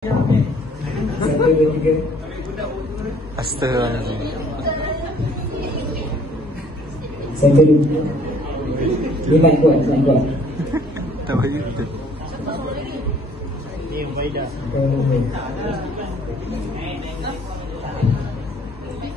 Satu, dua, tiga. Astaghfirullahaladzim. Satu, dua. Ni nak kuat. Tak boleh itu. Ni yang faedah.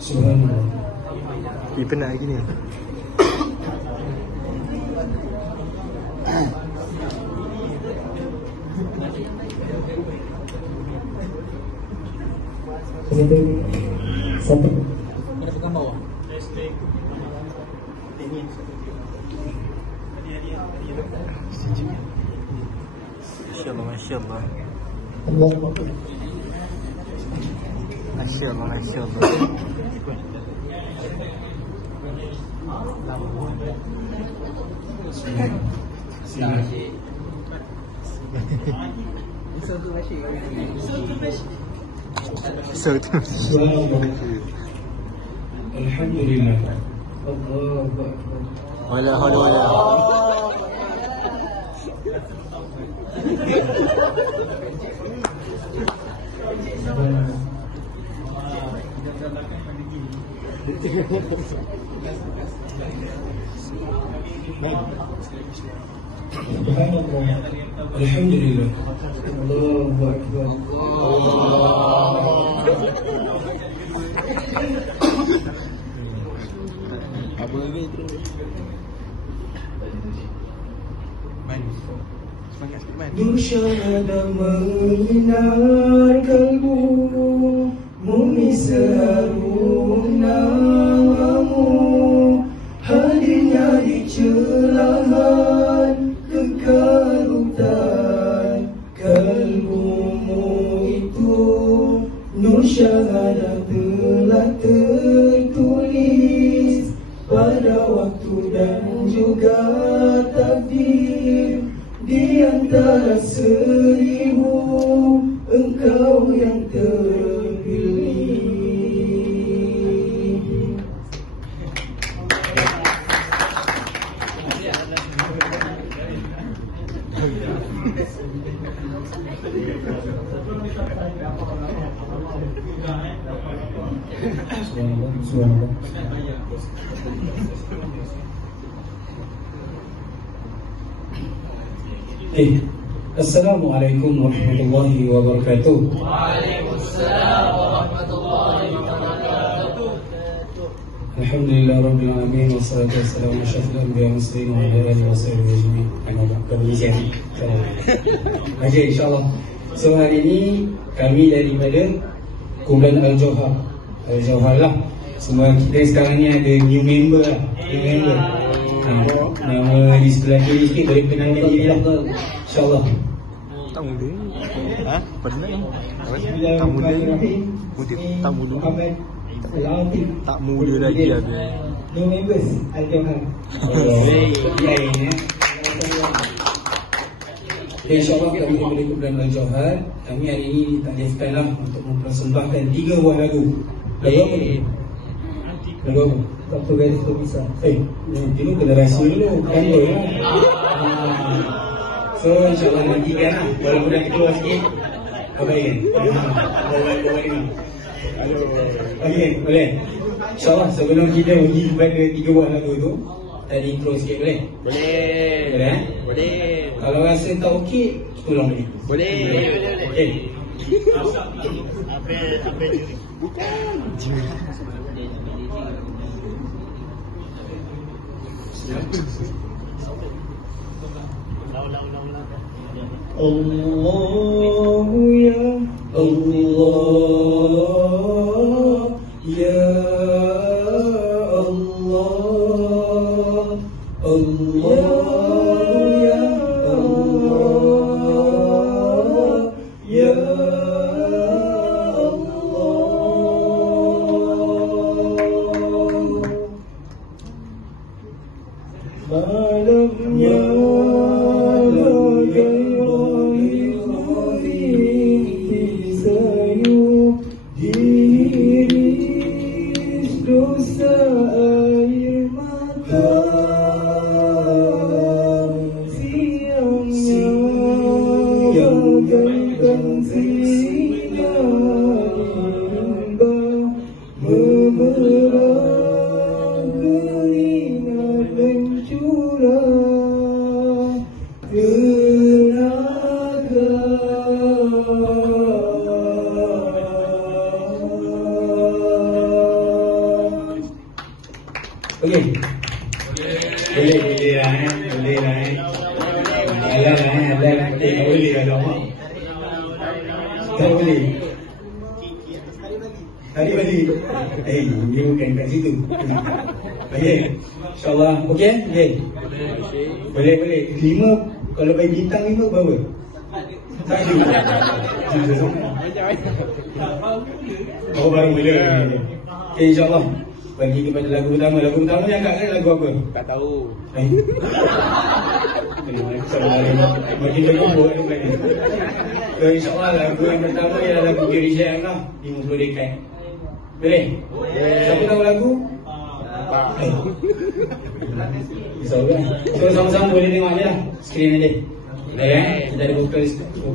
Subhanallah. Penat lagi ni. Satu. Mana pegang bawah? Masya-Allah, masya-Allah. Allah Akbar. Masya-Allah, masya-Allah. Subhanallah. Alhamdulillah. Allahu Akbar. Wala haula wala. Subhanallah. Alhamdulillah. Allahu Akbar. Apa lagi tu? Semangat sikit man. Dusyada menyinar kalbu, bumi seharum namamu, hadirnya di celahan kekal hutan kalbumu itu. Nur syahadah telah tertulis pada waktu dan juga takdir. Di antara 1000 engkau yang terpilih. Subhanallah. Assalamualaikum warahmatullahi wabarakatuh. Waalaikumsalam warahmatullahi wabarakatuh. Alhamdulillah rabbil alamin wassalatu wassalamu ala asyrafil anbiya'i wal mursalin wa ala alihi wasahbihi ajma'in. Okey, insya-Allah. So hari ini kami daripada Kumpulan Al-Jauhar. Al-Jauhar lah. Semua kita sekarang ni ada new member lah. New member. Nama di sebelah kiri sikit boleh kenalkan diri lah. InsyaAllah. Tak muda. Ha? Pernah? Tak muda. Tak muda. Tak muda lagi ada. New members Al-Jauhar. Lain ya. InsyaAllah kami daripada Kumpulan Al-Jauhar. Kami hari ini ditakdirkan lah untuk mempersembahkan 3 buah lagu. Lagu apa? Lagu apa? Waktu garis terpisah. Dulu kena rahsia dulu. Kan boleh lah. So insyaAllah nantikan lah. Walaupun dah keluar sikit. Boleh kan? Okey, boleh. InsyaAllah sebelum kita pergi kepada 3 buah lagu tu, tadi intro sikit boleh? Boleh. Boleh? Boleh. Kalau rasa tak okey, tolong balik. Boleh. Okey. Apa juri? Bukan. Juri. Allah ya Allah ya Allah Allah ya Allah ya Allah malamnya dosa air mata siang-siang Okey. Boleh lah Boleh lah Alah tak boleh lah lama. Tak boleh. Tadi balik. Dia bukan kat situ. Okey. InsyaAllah. Okey? Okey. Boleh. 5. Kalau bagi bintang 5 berapa? 1. Oh baru mula. Okey, insyaAllah. Bagi kepada lagu pertama. Lagu pertama ni angkat kan lagu apa? Tak tahu. Makin terkumpul kan lagi. So insyaAllah lagu yang pertama ialah lagu Gary Syam lah, 50 dekat. Boleh? Siapa tahu lagu? So sama-sama boleh tengok je lah skrin nanti. Kita ada vokal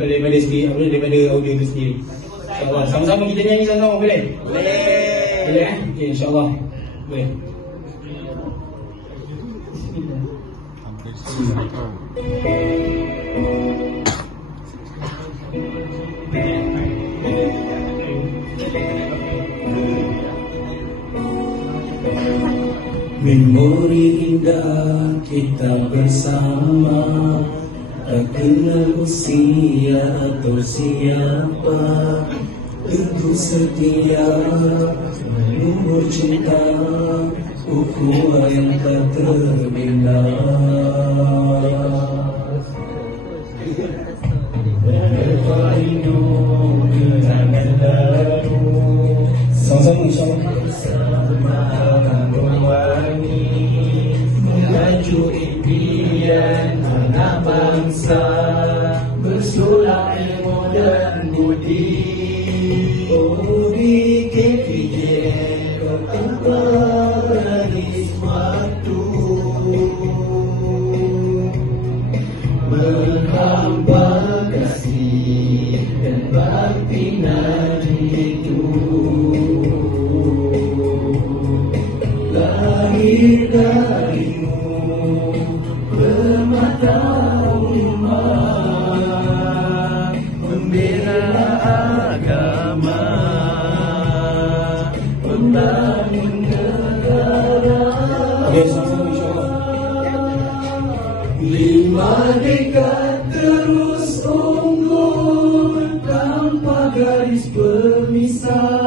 daripada sendiri, daripada audio tu sendiri. InsyaAllah sama-sama kita nyanyi sama-sama boleh? Boleh Okay, insyaAllah boleh. Memori indah kita bersama, tak kenal usia atau siapa, tentu setia menumbuh cinta, ukhuwah yang tak terbina. Sama-sama insyaAllah. Melaju impian anak bangsa, bersulap ilmu dan budi. Oh BKPJ tanpa gadis waktu, menghampa kasih dan bakti nanti itu. Lahir darimu bermata umat, membela agama, membangun negara. Okey, sama-sama insyaAllah. 5 dekad terus unggul tanpa garis pemisah.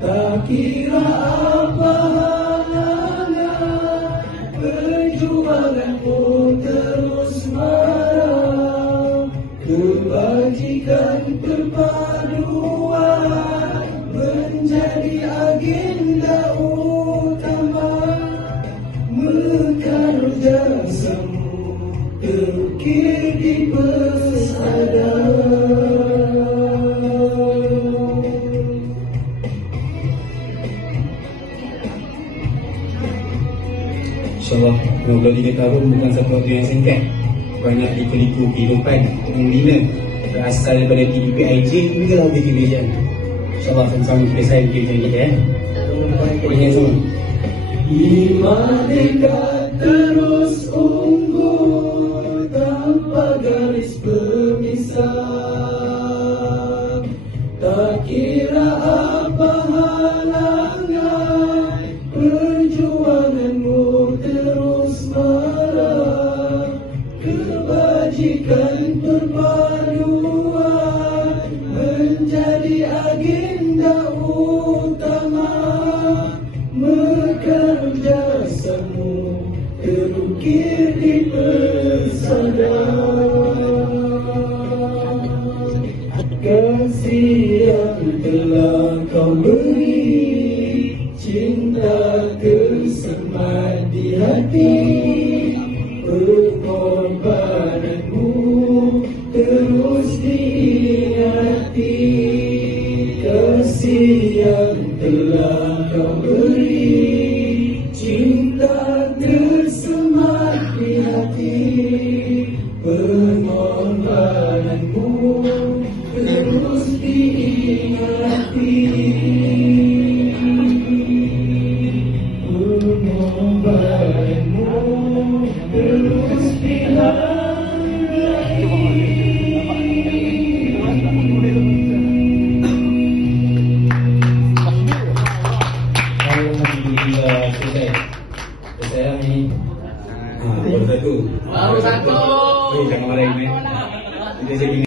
Tak kira apa halangan, perjuanganmu terus marah. Kebajikan perpaduan menjadi agenda utama. Mekar jasamu terukir di pesada. InsyaAllah 23 tahun bukan satu waktu yang singkat. Banyak liku-liku kehidupan untuk membina berasal daripada TDPIJ hingga lagu BKPJ. InsyaAllah sama-sama kita sayang kita ya. Ingat semua. 5 dekad terus unggul tanpa garis pemisah. Tak kira apa halangan, perjuanganmu terus marah. Kebajikan perpaduan menjadi agenda utama. Mekar jasamu terukir di pesada. Kasih yang telah kau beri, cinta tersemat di hati. Pengorbananmu terus diingati. Kasih yang telah kau beri, cinta tersemat di hati. Pengorbananmu terus diingati. Pengorbananmu terus diingati. selesai. Selesai lah ni. Baru satu. Baru satu. Jangan marahin. Kita jadi